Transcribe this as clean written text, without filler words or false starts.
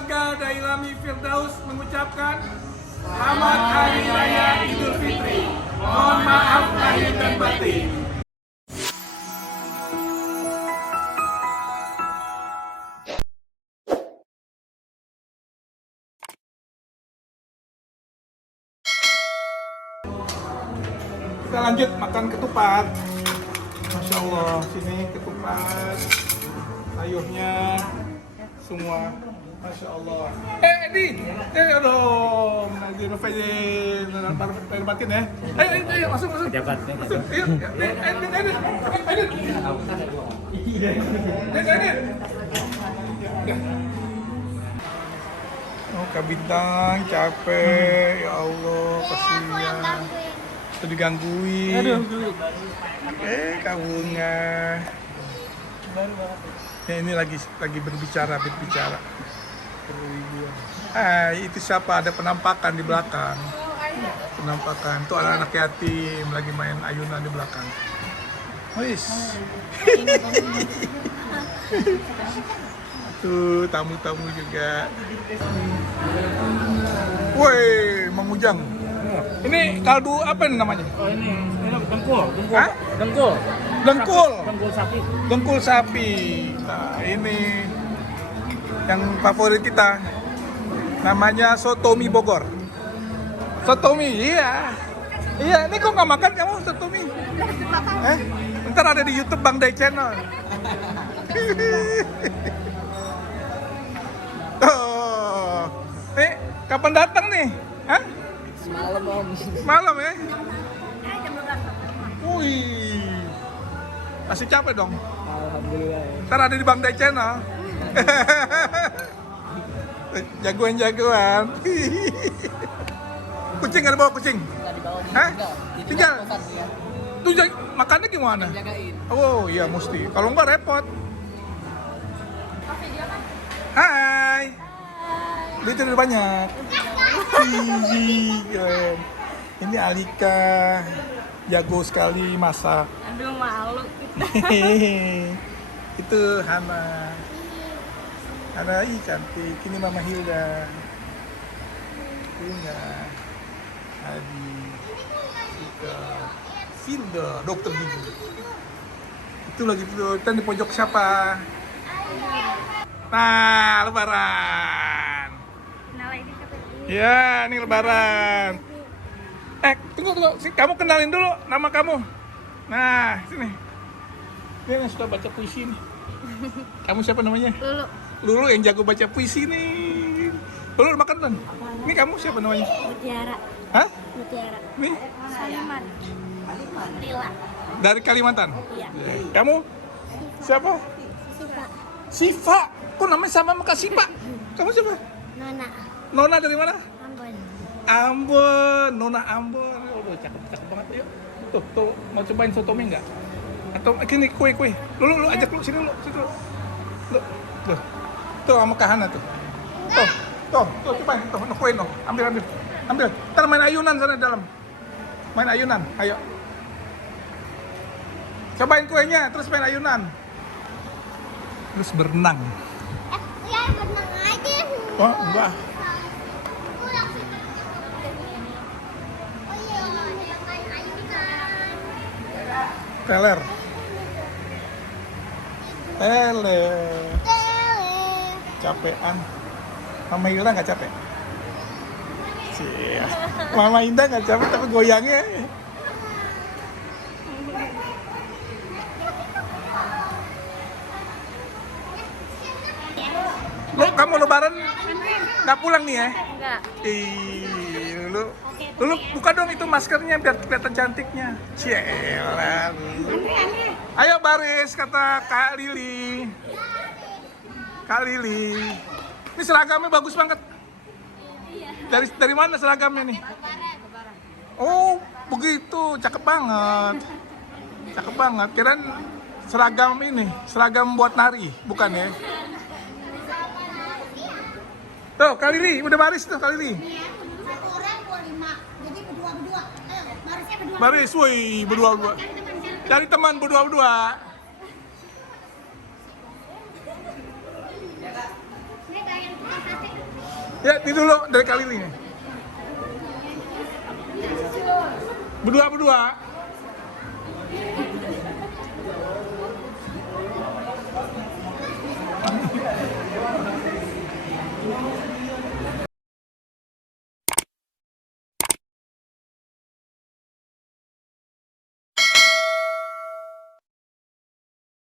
keluarga Dailami Firdaus mengucapkan Selamat Hari Raya Idul Fitri. Mohon maaf lahir dan batin. Kita lanjut makan ketupat. Masya Allah, sini ketupat, sayurnya semua. Masya Allah. Edi, aduh, nanti Novaidin, lahir batin ya. Ayo, masuk. Masuk, ayo, Edin. Oh, Kak Bintang capek, ya Allah, kasihan. Itu digangguin. Kak Bunga. Ya ini lagi berbicara. Itu siapa? Ada penampakan di belakang. Penampakan. Itu anak-anak yatim lagi main ayunan di belakang. Wis. Tuh tamu-tamu juga. Woi, Mang Ujang. Ini kaldu apa namanya? Oh ini dengkul. Hah? Dengkul sapi. Dengkul sapi. Nah, ini yang favorit kita. Namanya sotomi Bogor. Sotomi, iya. Iya, ini kok nggak makan kamu sotomi? Ntar ada di YouTube Bang Day Channel. Oh, nih kapan datang nih? Hah? Semalam om. Malam ya? Wih, masih capek dong. Alhamdulillah ya. Ntar ada di Bang Day Channel. Jagoan. Kucing ada bawa kucing? Nggak dibawa. Hah? Tinggal? Ya. Tuh makannya gimana? Jagain. Oh iya mesti, kalau nggak repot. Hai. Duit udah banyak. Keren. Ini Alika, jago sekali masak. Aduh malu. Itu Hana. Hana cantik. Ini Mama Hilda. Bunga. Adi. Ika. Hilda, dokter gigi. Itu lagi tuh, kita di pojok siapa? Nah, lebaran. Ya, ini lebaran. Tunggu. Kamu kenalin dulu nama kamu. Nah, sini. Dia yang suka baca puisi nih. Kamu siapa namanya? Lulu yang jago baca puisi nih. Lulu makan kan? Ini kamu siapa namanya? Mutiara. Hah? Mutiara. Nih? Saliman. Lila. Dari Kalimantan? Iya. Kamu? Siapa? Siva. Kok namanya sama sama Kak Siva? Kamu siapa? Nona. Nona dari mana? Ambon. Ambon. Nona Ambon. Oh, cakep banget yuk. Tuh, mau cobain sotomi nggak? Atau gini kue. Lu ajak lu sini lu. Tuh sama Kak Hana tuh. Tuh, cobain tuh, kue no. Ambil. Ntar main ayunan sana di dalam. Main ayunan, ayo. Cobain kuenya, terus main ayunan. Terus berenang. Ya berenang aja. Oh, enggak. Teler. Capean. Mama Hilda nggak capek? Cia. Mama Indah nggak capek tapi goyangnya. Lu kamu lebaran nggak pulang nih ya? Enggak. Lu buka dong itu maskernya biar kelihatan cantiknya. Cielah. Ayo baris kata Kak Lili. Ini seragamnya bagus banget. Dari mana seragamnya nih? Oh, begitu. Cakep banget. Kirain seragam buat nari, bukan ya? Tuh, Kak Lili, udah baris tuh Kak Lili. Satu orang 25. Jadi berdua. Ayo, barisnya berdua. Baris, woi, berdua. Cari teman berdua. Ini kayak yang sate. Ya, ini dulu dari kali ini. Berdua-berdua.